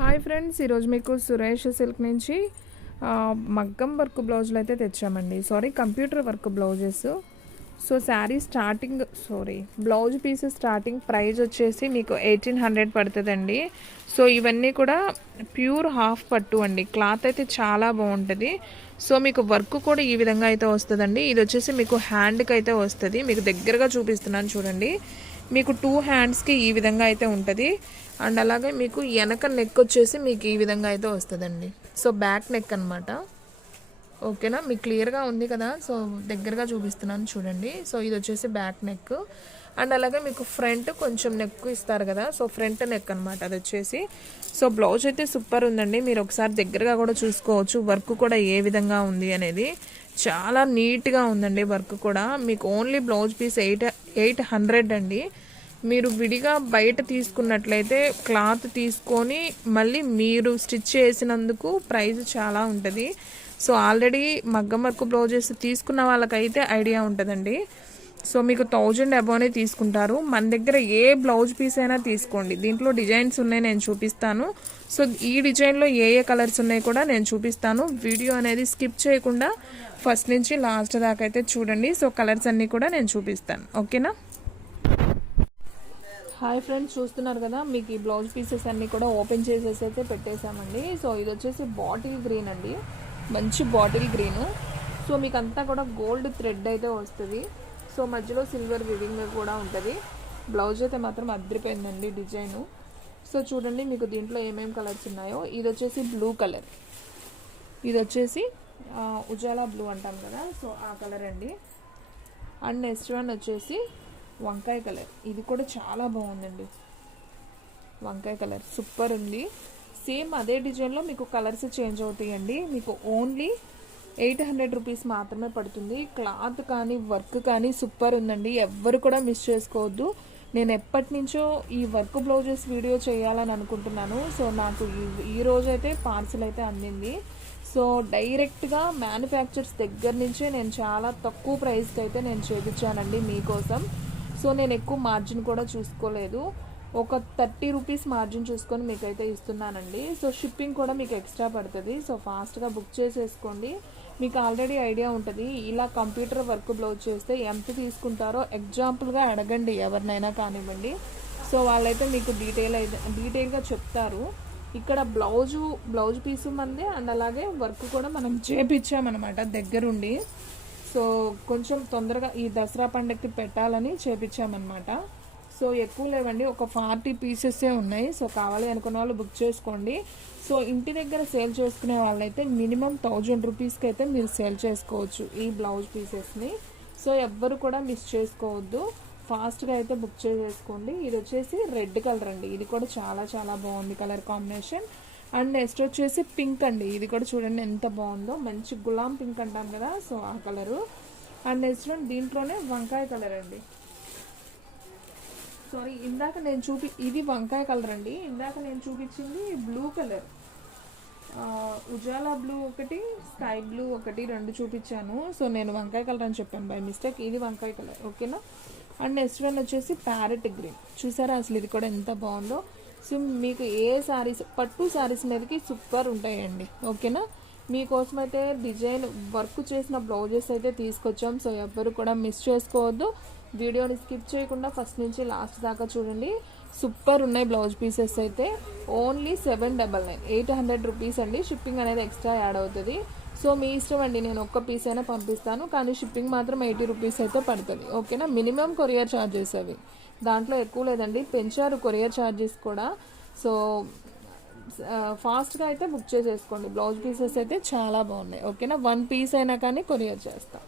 Hi friends, ఈరోజు మీకు Suresh silk నుంచి మగ్గం వర్క్ బ్లౌజులు అయితే తెచ్చామండి. Computer work blouses. Sari starting blouse piece starting price వచ్చేసి మీకు 1800 పడుతుందండి. ఇవన్నీ కూడా ప్యూర్ హాఫ్ పట్టు అండి. క్లాత్ అయితే చాలా బాగుంటుంది. మీకు వర్క్ కూడా ఈ విధంగా అయితే వస్తుందండి. ఇది వచ్చేసి మీకు హ్యాండ్కి అయితే వస్తుంది. మీకు దగ్గరగా చూపిస్తున్నాను చూడండి. మీకు 2 హ్యాండ్స్కి ఈ విధంగా అయితే ఉంటుంది. అండ్ అలాగే మీకు వెనక నెక్ వచ్చేసి మీకు ఈ విధంగా అయితే వస్తుందండి. బ్యాక్ నెక్ అనమాట. ఓకేనా, మీకు క్లియర్గా ఉంది కదా. దగ్గరగా చూపిస్తున్నాను చూడండి. ఇది వచ్చేసి బ్యాక్ నెక్. అండ్ అలాగే మీకు ఫ్రంట్ కొంచెం నెక్ ఇస్తారు కదా. ఫ్రంట్ నెక్ అనమాట అది వచ్చేసి. బ్లౌజ్ అయితే సూపర్ ఉందండి. మీరు ఒకసారి దగ్గరగా కూడా చూసుకోవచ్చు వర్క్ కూడా ఏ విధంగా ఉంది అనేది. చాలా నీట్గా ఉందండి వర్క్ కూడా. మీకు ఓన్లీ బ్లౌజ్ పీస్ 800 అండి. మీరు విడిగా బయట తీసుకున్నట్లయితే క్లాత్ తీసుకొని మళ్ళీ మీరు స్టిచ్ చేసినందుకు ప్రైస్ చాలా ఉంటుంది. ఆల్రెడీ మగ్గం వర్క్ బ్లౌజెస్ తీసుకున్న వాళ్ళకైతే ఐడియా ఉంటుందండి. మీకు 1000 అబోనే తీసుకుంటారు. మన దగ్గర ఏ బ్లౌజ్ పీస్ అయినా తీసుకోండి. దీంట్లో డిజైన్స్ ఉన్నాయి, నేను చూపిస్తాను. ఈ డిజైన్లో ఏ కలర్స్ ఉన్నాయి కూడా నేను చూపిస్తాను. వీడియో అనేది స్కిప్ చేయకుండా ఫస్ట్ నుంచి లాస్ట్ దాకా అయితే చూడండి. కలర్స్ అన్నీ కూడా నేను చూపిస్తాను. ఓకేనా. హాయ్ ఫ్రెండ్స్, చూస్తున్నారు కదా. మీకు ఈ బ్లౌజ్ పీసెస్ అన్నీ కూడా ఓపెన్ చేసేసి అయితే పెట్టేశామండి. ఇది వచ్చేసి బాటిల్ గ్రీన్ అండి. మంచి బాటిల్ గ్రీన్. మీకు అంతా కూడా గోల్డ్ థ్రెడ్ అయితే వస్తుంది. మధ్యలో సిల్వర్ వివింగ్ కూడా ఉంటుంది. బ్లౌజ్ అయితే మాత్రం అదిరిపోయిందండి డిజైను. చూడండి మీకు దీంట్లో ఏమేమి కలర్స్ ఉన్నాయో. ఇది వచ్చేసి బ్లూ కలర్. ఇది వచ్చేసి ఉజాలా బ్లూ అంటాం కదా. ఆ కలర్ అండి. అండ్ నెక్స్ట్ వన్ వచ్చేసి వంకాయ కలర్. ఇది కూడా చాలా బాగుందండి. వంకాయ కలర్ సూపర్ ఉంది. సేమ్ అదే డిజైన్లో మీకు కలర్స్ చేంజ్ అవుతాయండి. మీకు ఓన్లీ 800 రూపీస్ మాత్రమే పడుతుంది. క్లాత్ కానీ వర్క్ కానీ సూపర్ ఉందండి. ఎవ్వరు కూడా మిస్ చేసుకోవద్దు. నేను ఎప్పటి నుంచో ఈ వర్క్ బ్లౌజెస్ వీడియో చేయాలని అనుకుంటున్నాను. నాకు ఈ రోజు అయితే పార్సిల్ అయితే అందింది. డైరెక్ట్గా మ్యానుఫ్యాక్చర్స్ దగ్గర నుంచే నేను చాలా తక్కువ ప్రైస్కి అయితే నేను చేయించానండి మీకోసం. నేను ఎక్కువ మార్జిన్ కూడా చూసుకోలేదు. ఒక 30 రూపీస్ మార్జిన్ చూసుకొని మీకైతే ఇస్తున్నానండి. షిప్పింగ్ కూడా మీకు ఎక్స్ట్రా పడుతుంది. ఫాస్ట్గా బుక్ చేసేసుకోండి. మీకు ఆల్రెడీ ఐడియా ఉంటుంది. ఇలా కంప్యూటర్ వర్క్ బ్లౌజ్ చేస్తే ఎంత తీసుకుంటారో ఎగ్జాంపుల్గా అడగండి ఎవరినైనా కానివ్వండి. వాళ్ళైతే మీకు డీటెయిల్గా చెప్తారు. ఇక్కడ బ్లౌజ్ పీసు మంది అండ్ అలాగే వర్క్ కూడా మనం చేపించామన్నమాట దగ్గరుండి. కొంచెం తొందరగా ఈ దసరా పండుగకి పెట్టాలని చేపించామన్నమాట. ఎక్కువ లేవండి, ఒక 40 పీసెసే ఉన్నాయి. కావాలి అనుకున్న వాళ్ళు బుక్ చేసుకోండి. ఇంటి దగ్గర సేల్ చేసుకునే వాళ్ళైతే మినిమం 1000 రూపీస్కి అయితే మీరు సేల్ చేసుకోవచ్చు ఈ బ్లౌజ్ పీసెస్ని. ఎవ్వరు కూడా మిస్ చేసుకోవద్దు. ఫాస్ట్గా అయితే బుక్ చేసేసుకోండి. ఇది వచ్చేసి రెడ్ కలర్ అండి. ఇది కూడా చాలా చాలా బాగుంది కలర్ కాంబినేషన్. అండ్ నెక్స్ట్ వచ్చేసి పింక్ అండి. ఇది కూడా చూడండి ఎంత బాగుందో. మంచి గులాం పింక్ అంటాం కదా, ఆ కలరు. అండ్ నెక్స్ట్ వన్ దీంట్లోనే వంకాయ కలర్ అండి. ఇందాక నేను ఇది వంకాయ కలర్ అండి. ఇందాక నేను చూపించింది బ్లూ కలర్. ఉజాలా బ్లూ ఒకటి, స్కై బ్లూ ఒకటి, 2 చూపించాను. నేను వంకాయ కలర్ అని చెప్పాను బై మిస్టేక్. ఇది వంకాయ కలర్. ఓకేనా. అండ్ నెక్స్ట్ వన్ వచ్చేసి ప్యారెట్ గ్రీన్. చూసారా అసలు ఇది కూడా ఎంత బాగుందో. మీకు ఏ శారీస్, పట్టు శారీస్ మీదకి సూపర్ ఉంటాయండి. ఓకేనా. మీకోసం అయితే డిజైన్ వర్క్ చేసిన బ్లౌజెస్ అయితే తీసుకొచ్చాం. ఎవ్వరు కూడా మిస్ చేసుకోవద్దు. వీడియోని స్కిప్ చేయకుండా ఫస్ట్ నుంచి లాస్ట్ దాకా చూడండి. సూపర్ ఉన్నాయి బ్లౌజ్ పీసెస్ అయితే. ఓన్లీ 799, 800 రూపీస్ అండి. షిప్పింగ్ అనేది ఎక్స్ట్రా యాడ్ అవుతుంది. మీ ఇష్టం అండి. నేను ఒక్క పీస్ అయినా పంపిస్తాను, కానీ షిప్పింగ్ మాత్రం 80 రూపీస్ అయితే పడుతుంది. ఓకేనా. మినిమం కొరియర్ ఛార్జెస్ అవి. దాంట్లో ఎక్కువ లేదండి, పెంచారు కొరియర్ ఛార్జెస్ కూడా. ఫాస్ట్గా అయితే బుక్ చేసేసుకోండి. బ్లౌజ్ పీసెస్ అయితే చాలా బాగున్నాయి. ఓకేనా. 1 పీస్ అయినా కానీ కొరియర్ చేస్తాం.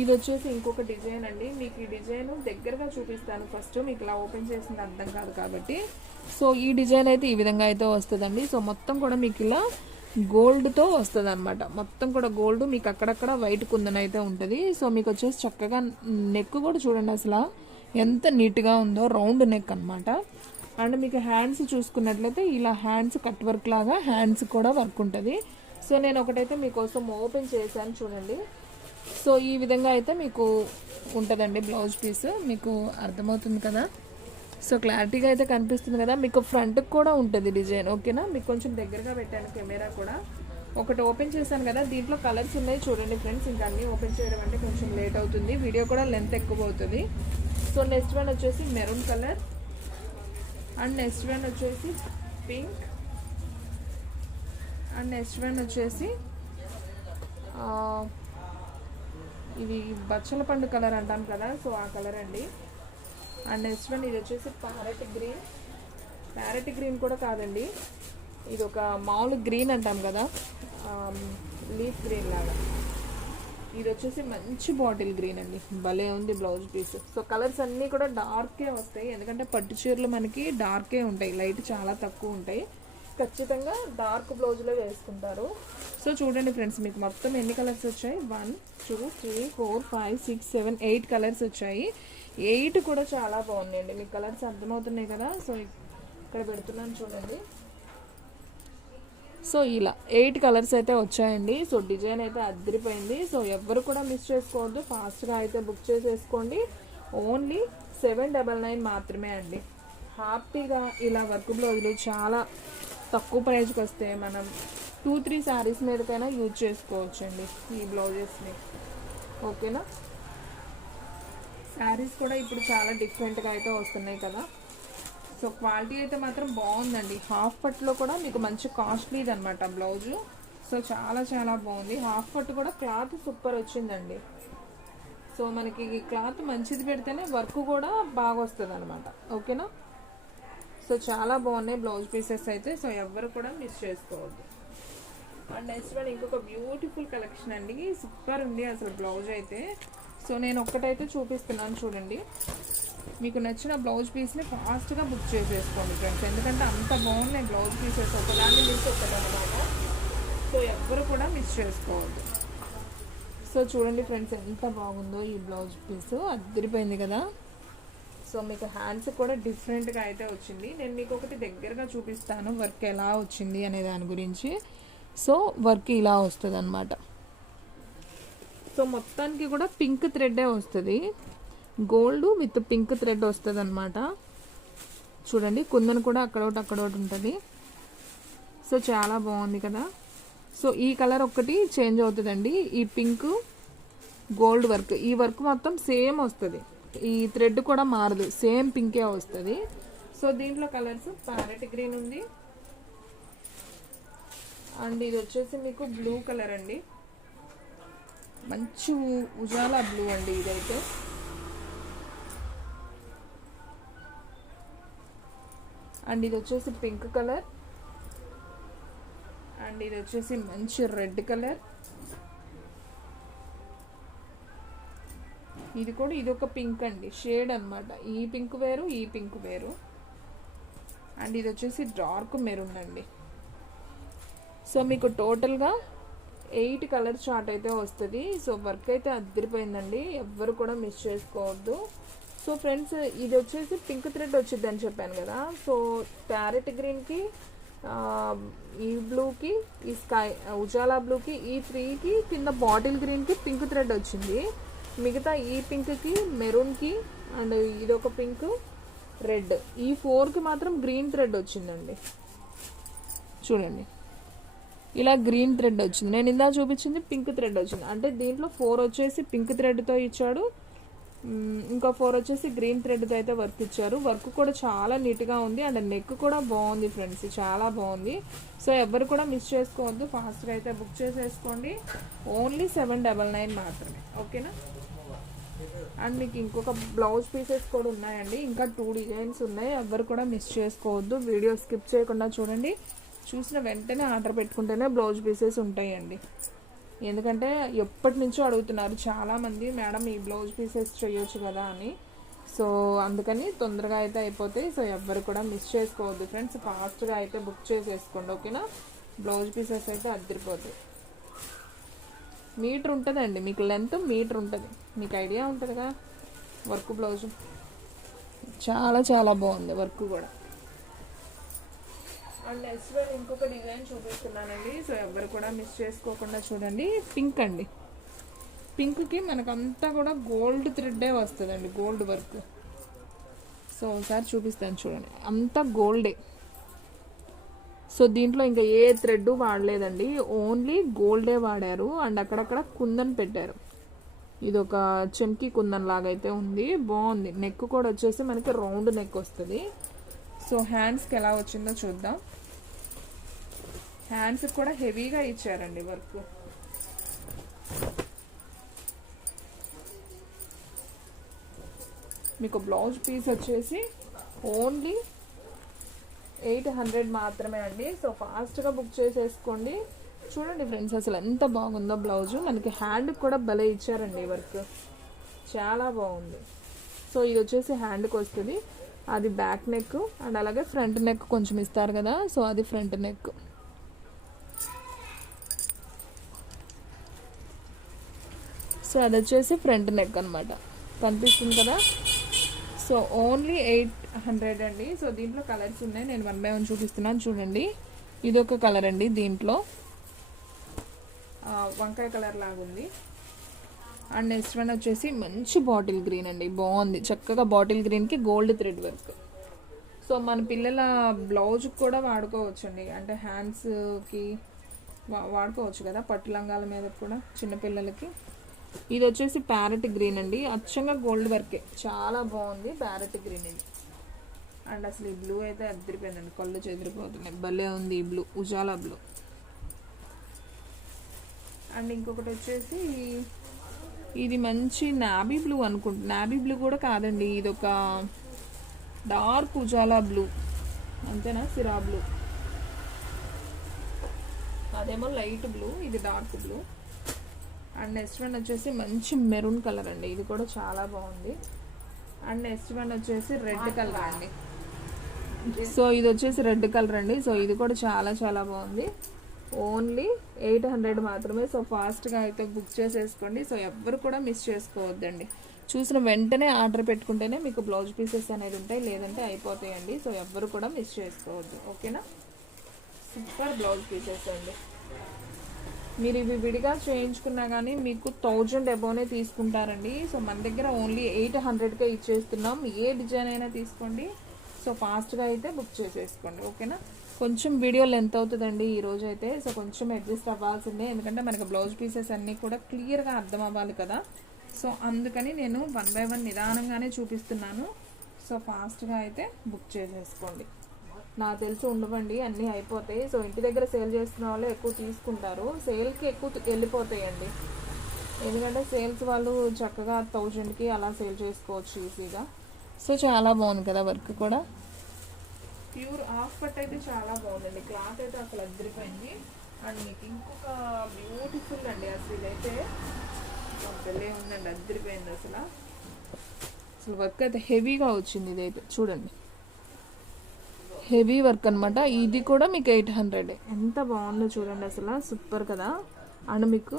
ఇది వచ్చేసి ఇంకొక డిజైన్ అండి. మీకు ఈ డిజైన్ దగ్గరగా చూపిస్తాను ఫస్ట్. మీకు ఇలా ఓపెన్ చేసింది అర్థం కాదు కాబట్టి. ఈ డిజైన్ అయితే ఈ విధంగా అయితే వస్తుందండి. మొత్తం కూడా మీకు ఇలా గోల్డ్తో వస్తుంది అనమాట. మొత్తం కూడా గోల్డ్, మీకు అక్కడక్కడ వైట్ కుందన అయితే ఉంటుంది. మీకు వచ్చేసి చక్కగా నెక్ కూడా చూడండి అసలు ఎంత నీట్గా ఉందో. రౌండ్ నెక్ అనమాట. అండ్ మీకు హ్యాండ్స్ చూసుకున్నట్లయితే ఇలా హ్యాండ్స్ కట్ వర్క్ లాగా హ్యాండ్స్ కూడా వర్క్ ఉంటుంది. నేను ఒకటైతే మీకోసం ఓపెన్ చేశాను చూడండి. ఈ విధంగా అయితే మీకు ఉంటుందండి బ్లౌజ్ పీస్. మీకు అర్థమవుతుంది కదా. సో క్లారిటీగా అయితే కనిపిస్తుంది కదా, మీకు ఫ్రంట్కి కూడా ఉంటుంది డిజైన్. ఓకేనా, మీకు కొంచెం దగ్గరగా పెట్టాను కెమెరా కూడా. ఒకటి ఓపెన్ చేశాను కదా, దీంట్లో కలర్స్ ఉన్నాయి చూడండి ఫ్రెండ్స్. ఇంకా అన్నీ ఓపెన్ చేయడం అంటే కొంచెం లేట్ అవుతుంది, వీడియో కూడా లెంత్ ఎక్కువ అవుతుంది. సో నెక్స్ట్ వన్ వచ్చేసి maroon colour, and next one వచ్చేసి పింక్, అండ్ నెక్స్ట్ వన్ వచ్చేసి ఇది బచ్చల పండు కలర్ అంటాం కదా, సో ఆ కలర్ అండి. అండ్ నెక్స్ట్ వన్ ఇది వచ్చేసి ప్యారెట్ గ్రీన్ కూడా కాదండి, ఇది ఒక మామూలు గ్రీన్ అంటాం కదా, లీఫ్ గ్రీన్ లాగా. ఇది వచ్చేసి మంచి బాటిల్ గ్రీన్ అండి, భలే ఉంది బ్లౌజ్ పీస్. సో కలర్స్ అన్నీ కూడా డార్కే వస్తాయి, ఎందుకంటే పట్టు చీరలు మనకి డార్కే ఉంటాయి, లైట్ చాలా తక్కువ ఉంటాయి. ఖచ్చితంగా డార్క్ బ్లౌజ్లో వేసుకుంటారు. సో చూడండి ఫ్రెండ్స్, మీకు మొత్తం ఎన్ని కలర్స్ వచ్చాయి? 1 2 3 4 5 6 7 8 కలర్స్ వచ్చాయి. 8 కూడా చాలా బాగున్నాయండి, మీకు కలర్స్ అర్థమవుతున్నాయి కదా. సో ఇక్కడ పెడుతున్నాను చూడండి. సో ఇలా 8 కలర్స్ అయితే వచ్చాయండి. సో డిజైన్ అయితే అదిరిపోయింది. సో ఎవ్వరు కూడా మిస్ చేసుకోవద్దు, ఫాస్ట్గా అయితే బుక్ చేసేసుకోండి. ఓన్లీ 799 మాత్రమే అండి. హ్యాపీగా ఇలా వర్క్ బ్లౌజులు చాలా తక్కువ ప్రైస్కి వస్తే మనం 2-3 శారీస్ మీదకైనా యూజ్ చేసుకోవచ్చండి ఈ బ్లౌజెస్ని. ఓకేనా, శారీస్ కూడా ఇప్పుడు చాలా డిఫరెంట్గా అయితే వస్తున్నాయి కదా. సో క్వాలిటీ అయితే మాత్రం బాగుందండి. హాఫ్ పట్టులో కూడా మీకు మంచి కాస్ట్లీది అనమాట బ్లౌజు. సో చాలా చాలా బాగుంది. హాఫ్ పట్టు కూడా క్లాత్ సూపర్ వచ్చిందండి. సో మనకి క్లాత్ మంచిది పెడితేనే వర్క్ కూడా బాగా వస్తుంది అనమాట. ఓకేనా, సో చాలా బాగున్నాయి బ్లౌజ్ పీసెస్ అయితే. సో ఎవ్వరు కూడా మిస్ చేసుకోవద్దు. అండ్ నెక్స్ట్ వన్ ఇంకొక బ్యూటిఫుల్ కలెక్షన్ అండి, సూపర్ ఉంది అసలు బ్లౌజ్ అయితే. సో నేను ఒక్కటైతే చూపిస్తున్నాను చూడండి. మీకు నచ్చిన బ్లౌజ్ పీస్ని ఫాస్ట్గా బుక్ చేసేసుకోండి ఫ్రెండ్స్, ఎందుకంటే అంత బాగున్నాయి బ్లౌజ్ పీసెస్, ఒకదాన్ని మిస్ ఒకటనమాట. సో ఎవ్వరు కూడా మిస్ చేసుకోవద్దు. సో చూడండి ఫ్రెండ్స్, ఎంత బాగుందో ఈ బ్లౌజ్ పీస్, అదిరిపోయింది కదా. సో మీకు హ్యాండ్స్ కూడా డిఫరెంట్గా అయితే వచ్చింది. నేను మీకు ఒకటి దగ్గరగా చూపిస్తాను వర్క్ ఎలా వచ్చింది అనే దాని గురించి. సో వర్క్ ఇలా వస్తుంది అనమాట. సో మొత్తానికి కూడా పింక్ థ్రెడ్డే వస్తుంది, గోల్డ్ విత్ పింక్ థ్రెడ్ వస్తుంది అనమాట. చూడండి, కుందన్ కూడా అక్కడొకటి ఉంటుంది. సో చాలా బాగుంది కదా. సో ఈ కలర్ ఒక్కటి చేంజ్ అవుతుందండి, ఈ పింక్ గోల్డ్ వర్క్, ఈ వర్క్ మొత్తం సేమ్ వస్తుంది, ఈ థ్రెడ్ కూడా మారదు, సేమ్ పింకే వస్తుంది. సో దీంట్లో కలర్స్ ప్యారెట్ గ్రీన్ ఉంది, అండ్ ఇది వచ్చేసి మీకు బ్లూ కలర్ అండి, మంచి ఉజాలా బ్లూ అండి ఇదైతే. అండ్ ఇది వచ్చేసి పింక్ కలర్, అండ్ ఇది వచ్చేసి మంచి రెడ్ కలర్, ఇది కూడా ఇది ఒక పింక్ అండి, షేడ్ అనమాట. ఈ పింక్ వేరు, ఈ పింక్ వేరు. అండ్ ఇది వచ్చేసి డార్క్ మెరూన్ అండి. సో మీకు టోటల్గా 8 కలర్ చార్ట్ అయితే వస్తుంది. సో వర్క్ అయితే అదిరిపోయిందండి, ఎవ్వరు కూడా మిస్ చేసుకోవద్దు. సో ఫ్రెండ్స్, ఇది వచ్చేసి పింక్ థ్రెడ్ వచ్చింది అని చెప్పాను కదా. సో ప్యారెట్ గ్రీన్కి, ఈ బ్లూకి, ఈ స్కై ఉజాలా బ్లూకి, ఈ 3కి కింద బాటిల్ గ్రీన్కి పింక్ థ్రెడ్ వచ్చింది. మిగతా ఈ పింక్కి, మెరూన్కి, అండ్ ఇదొక పింక్, రెడ్, ఈ 4కి మాత్రం గ్రీన్ థ్రెడ్ వచ్చిందండి. చూడండి, ఇలా గ్రీన్ థ్రెడ్ వచ్చింది. నేను ఇందా చూపించింది పింక్ థ్రెడ్ వచ్చింది. అంటే దీంట్లో 4 వచ్చేసి పింక్ థ్రెడ్తో ఇచ్చాడు, ఇంకా 4 వచ్చేసి గ్రీన్ థ్రెడ్తో అయితే వర్క్ ఇచ్చారు. వర్క్ కూడా చాలా నీట్గా ఉంది, అండ్ నెక్ కూడా బాగుంది ఫ్రెండ్స్, చాలా బాగుంది. సో ఎవరు కూడా మిస్ చేసుకోవద్దు, ఫాస్ట్గా అయితే బుక్ చేసేసుకోండి. ఓన్లీ 799 మాత్రమే. ఓకేనా, అండ్ మీకు ఇంకొక బ్లౌజ్ పీసెస్ కూడా ఉన్నాయండి, ఇంకా 2 డిజైన్స్ ఉన్నాయి. ఎవరు కూడా మిస్ చేసుకోవద్దు, వీడియో స్కిప్ చేయకుండా చూడండి. చూసిన వెంటనే ఆర్డర్ పెట్టుకుంటేనే బ్లౌజ్ పీసెస్ ఉంటాయండి. ఎందుకంటే ఎప్పటి నుంచో అడుగుతున్నారు చాలామంది, మేడం ఈ బ్లౌజ్ పీసెస్ చేయొచ్చు కదా అని. సో అందుకని తొందరగా అయితే అయిపోతాయి. సో ఎవ్వరు కూడా మిస్ చేసుకోవద్దు ఫ్రెండ్స్, ఫాస్ట్గా అయితే బుక్ చేసేసుకోండి. ఓకేనా, బ్లౌజ్ పీసెస్ అయితే అద్దరిపోతాయి. మీటర్ ఉంటుందండి, మీకు లెంత్ మీటర్ ఉంటుంది, మీకు ఐడియా ఉంటుందిగా. వర్క్ బ్లౌజ్ చాలా చాలా బాగుంది వర్క్ కూడా. అండ్ నెక్స్ట్ వేర్ ఇంకొక డిజైన్ చూపిస్తున్నానండి. సో ఎవరు కూడా మిస్ చేసుకోకుండా చూడండి. పింక్ అండి, పింక్కి మనకంతా కూడా గోల్డ్ థ్రెడ్డే వస్తుందండి, గోల్డ్ వర్క్. సో ఒకసారి చూపిస్తాను చూడండి, అంతా గోల్డే. సో దీంట్లో ఇంకా ఏ థ్రెడ్ వాడలేదండి, ఓన్లీ గోల్డే వాడారు. అండ్ అక్కడక్కడ కుందన్ పెట్టారు. ఇది ఒక చెంకి కుందన్ లాగా అయితే ఉంది, బాగుంది. నెక్ కూడా వచ్చేసి మనకి రౌండ్ నెక్ వస్తుంది. సో హ్యాండ్స్కి ఎలా వచ్చిందో చూద్దాం. హ్యాండ్స్కి కూడా హెవీగా ఇచ్చారండి వర్క్. మీకు బ్లౌజ్ పీస్ వచ్చేసి ఓన్లీ 800 మాత్రమే అండి. సో ఫాస్ట్గా బుక్ చేసేసుకోండి. చూడండి ఫ్రెండ్స్, అసలు ఎంత బాగుందో బ్లౌజు. మనకి హ్యాండ్కి కూడా భలే ఇచ్చారండి వర్క్, చాలా బాగుంది. సో ఇది వచ్చేసి హ్యాండ్కి వస్తుంది, అది బ్యాక్ నెక్. అండ్ అలాగే ఫ్రంట్ నెక్ కొంచెం ఇస్తారు కదా, సో అది ఫ్రంట్ నెక్. సో అది వచ్చేసి ఫ్రంట్ నెక్ అనమాట, కనిపిస్తుంది కదా. సో ఓన్లీ 800 అండి. సో దీంట్లో కలర్స్ ఉన్నాయి, నేను 1 by 1 చూపిస్తున్నాను చూడండి. ఇది ఒక కలర్ అండి, దీంట్లో వంకాయ కలర్ లాగా ఉంది. అండ్ నెక్స్ట్ వన్ వచ్చేసి మంచి బాటిల్ గ్రీన్ అండి, బాగుంది. చక్కగా బాటిల్ గ్రీన్కి గోల్డ్ థ్రెడ్ వర్క్. సో మన పిల్లల బ్లౌజ్కి కూడా వాడుకోవచ్చు అండి, అంటే హ్యాండ్స్కి వాడుకోవచ్చు కదా, పట్టు లంగాల మీద కూడా చిన్నపిల్లలకి. ఇది వచ్చేసి ప్యారెట్ గ్రీన్ అండి, అచ్చంగా గోల్డ్ వర్కే, చాలా బాగుంది ప్యారెట్ గ్రీన్ ఇది. అండ్ అసలు ఈ బ్లూ అయితే అదిరిపోయిందండి, కళ్ళు చెదిరిపోతున్నాయి, భలే ఉంది ఈ బ్లూ, ఉజాలా బ్లూ. అండ్ ఇంకొకటి వచ్చేసి ఇది మంచి నాబీ బ్లూ అనుకుంటా, నాబీ బ్లూ కూడా కాదండి, ఇది ఒక డార్క్ ఉజాలా బ్లూ, అంతేనా, సిరా బ్లూ. అదేమో లైట్ బ్లూ, ఇది dark blue. And next one వచ్చేసి మంచి మెరూన్ కలర్ అండి, ఇది కూడా చాలా బాగుంది. అండ్ నెక్స్ట్ వన్ వచ్చేసి రెడ్ కలర్ అండి. సో ఇది వచ్చేసి రెడ్ కలర్ అండి. సో ఇది కూడా చాలా చాలా బాగుంది. ఓన్లీ 800 మాత్రమే. సో ఫాస్ట్గా అయితే బుక్ చేసేసుకోండి. సో ఎవ్వరు కూడా మిస్ చేసుకోవద్దండి. చూసిన వెంటనే ఆర్డర్ పెట్టుకుంటేనే మీకు బ్లౌజ్ పీసెస్ అనేది ఉంటాయి, లేదంటే అయిపోతాయండి. సో ఎవ్వరు కూడా మిస్ చేసుకోవద్దు, ఓకేనా. సూపర్ బ్లౌజ్ పీసెస్ అండి. మీరు ఇవి విడిగా చేయించుకున్నా కానీ మీకు 1000 అబోనే తీసుకుంటారండి. సో మన దగ్గర ఓన్లీ 800కే ఇచ్చేస్తున్నాం. ఏ డిజైన్ అయినా తీసుకోండి. సో ఫాస్ట్గా అయితే బుక్ చేసేసుకోండి, ఓకేనా. కొంచెం వీడియో లెంత్ అవుతుందండి ఈరోజు అయితే, సో కొంచెం అడ్జస్ట్ అవ్వాల్సిందే, ఎందుకంటే మనకు బ్లౌజ్ పీసెస్ అన్నీ కూడా క్లియర్గా అర్థం అవ్వాలి కదా. సో అందుకని నేను 1 by 1 నిదానంగానే చూపిస్తున్నాను. సో ఫాస్ట్గా అయితే బుక్ చేసేసుకోండి. నాకు తెలిసి ఉండవండి, అన్నీ అయిపోతాయి. సో ఇంటి దగ్గర సేల్ చేస్తున్న వాళ్ళు ఎక్కువ తీసుకుంటారు, సేల్కి ఎక్కువ వెళ్ళిపోతాయండి. ఎందుకంటే సేల్స్ వాళ్ళు చక్కగా 1000కి అలా సేల్ చేసుకోవచ్చు ఈజీగా. సో చాలా బాగుంది కదా వర్క్ కూడా. ప్యూర్ హాఫ్ పట్ అయితే చాలా బాగుందండి, క్లాత్ అయితే అసలు అదిరిపోయింది. అండ్ మీకు ఇంకొక బ్యూటిఫుల్ అండి, అసలు ఇదైతే భలే ఉందండి, అదిరిపోయింది అసలు. అసలు వర్క్ అయితే హెవీగా వచ్చింది, ఇదైతే చూడండి హెవీ వర్క్ అనమాట. ఇది కూడా మీకు 800, ఎంత బాగుందో చూడండి అసలు, సూపర్ కదా. అండ్ మీకు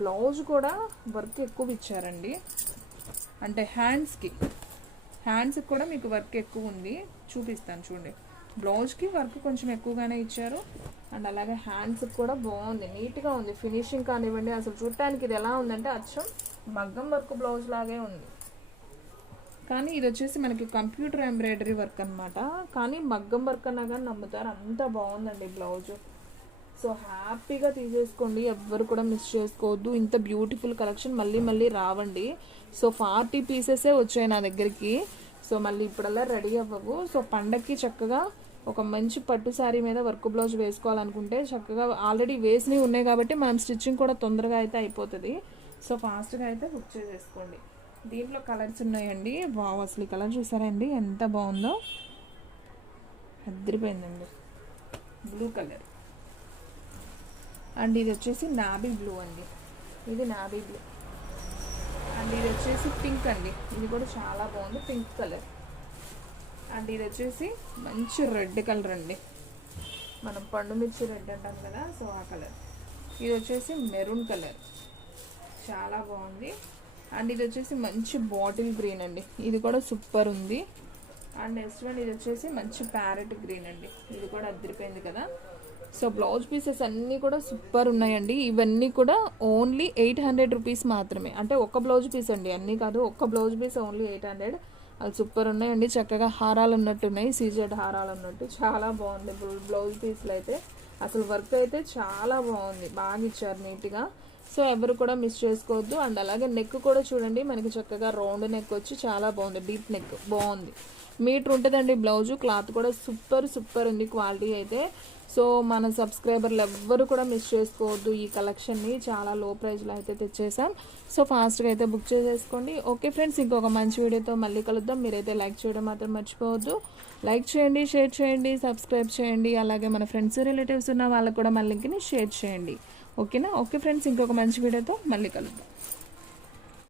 బ్లౌజ్ కూడా వర్క్ ఎక్కువ ఇచ్చారండి, అంటే హ్యాండ్స్కి కూడా మీకు వర్క్ ఎక్కువ ఉంది. చూపిస్తాను చూడండి, బ్లౌజ్కి వర్క్ కొంచెం ఎక్కువగానే ఇచ్చారు. అండ్ అలాగే హ్యాండ్స్కి కూడా బాగుంది, నీట్గా ఉంది. ఫినిషింగ్ కానివ్వండి, అసలు చూడటానికి ఇది ఎలా ఉందంటే అచ్చం మగ్గం వర్క్ బ్లౌజ్ లాగే ఉంది. కానీ ఇది వచ్చేసి మనకి కంప్యూటర్ ఎంబ్రాయిడరీ వర్క్ అనమాట. కానీ మగ్గం వర్క్ అన్నా కానీ నమ్ముతారు, అంత బాగుందండి బ్లౌజు. సో హ్యాపీగా తీసేసుకోండి, ఎవ్వరు కూడా మిస్ చేసుకోవద్దు. ఇంత బ్యూటిఫుల్ కలెక్షన్ మళ్ళీ మళ్ళీ రావండి. సో 40 పీసెసే వచ్చాయి నా దగ్గరికి. సో మళ్ళీ ఇప్పుడల్లా రెడీ అవ్వవు. సో పండగకి చక్కగా ఒక మంచి పట్టు శారీ మీద వర్క్ బ్లౌజ్ వేసుకోవాలనుకుంటే చక్కగా ఆల్రెడీ వేసినవి ఉన్నాయి కాబట్టి మనం స్టిచ్చింగ్ కూడా తొందరగా అయితే అయిపోతుంది. సో ఫాస్ట్గా అయితే బుక్ చేసేసుకోండి. దీంట్లో కలర్స్ ఉన్నాయండి, వావ్, అసలు ఈ కలర్ చూసారా అండి ఎంత బాగుందో, అదిరిపోయిందండి. Blue colour. అండ్ ఇది వచ్చేసి నాబీ బ్లూ అండి, ఇది నాబీ బ్లూ. అండ్ ఇది వచ్చేసి పింక్ అండి, ఇది కూడా చాలా బాగుంది, పింక్ కలర్. అండ్ ఇది వచ్చేసి మంచి రెడ్ కలర్ అండి, మనం పండు మిర్చి రెడ్ అంటాం కదా, సో ఆ కలర్. ఇది వచ్చేసి మెరూన్ కలర్, చాలా బాగుంది. అండ్ ఇది వచ్చేసి మంచి బాటిల్ గ్రీన్ అండి, ఇది కూడా సూపర్ ఉంది. అండ్ నెక్స్ట్ వన్ ఇది వచ్చేసి మంచి ప్యారెట్ గ్రీన్ అండి, ఇది కూడా అదిరిపోయింది కదా. సో బ్లౌజ్ పీసెస్ అన్నీ కూడా సూపర్ ఉన్నాయండి. ఇవన్నీ కూడా ఓన్లీ 800 రూపీస్ మాత్రమే, అంటే ఒక్క బ్లౌజ్ పీస్ అండి, అన్నీ కాదు, ఒక్క బ్లౌజ్ పీస్ ఓన్లీ 800. అది సూపర్ ఉన్నాయండి. చక్కగా హారాలు ఉన్నట్టున్నాయి, సీజెడ్ హారాలు ఉన్నట్టు చాలా బాగుంది బ్లౌజ్ పీస్లు అయితే. అసలు వర్క్ అయితే చాలా బాగుంది, బాగా ఇచ్చారు నీట్గా. సో ఎవరు కూడా మిస్ చేసుకోవద్దు. అండ్ అలాగే నెక్ కూడా చూడండి, మనకి చక్కగా రౌండ్ నెక్ వచ్చి చాలా బాగుంది, డీప్ నెక్ బాగుంది. మీటర్ ఉంటుందండి బ్లౌజు. క్లాత్ కూడా సూపర్ ఉంది క్వాలిటీ అయితే. సో మన సబ్స్క్రైబర్లు ఎవ్వరు కూడా మిస్ చేసుకోవద్దు ఈ కలెక్షన్ని. చాలా లో ప్రైస్లో అయితే తెచ్చేసాం. సో ఫాస్ట్గా అయితే బుక్ చేసేసుకోండి. ఓకే ఫ్రెండ్స్, ఇంకొక మంచి వీడియోతో మళ్ళీ కలుద్దాం. మీరైతే లైక్ చేయడం మాత్రం మర్చిపోవద్దు. లైక్ చేయండి, షేర్ చేయండి, సబ్స్క్రైబ్ చేయండి. అలాగే మన ఫ్రెండ్స్ రిలేటివ్స్ ఉన్న వాళ్ళకు కూడా మన లింక్ని షేర్ చేయండి. ఓకేనా? ఓకే ఫ్రెండ్స్, ఇంకొక మంచి వీడియోతో మళ్ళీ కలుద్దాం.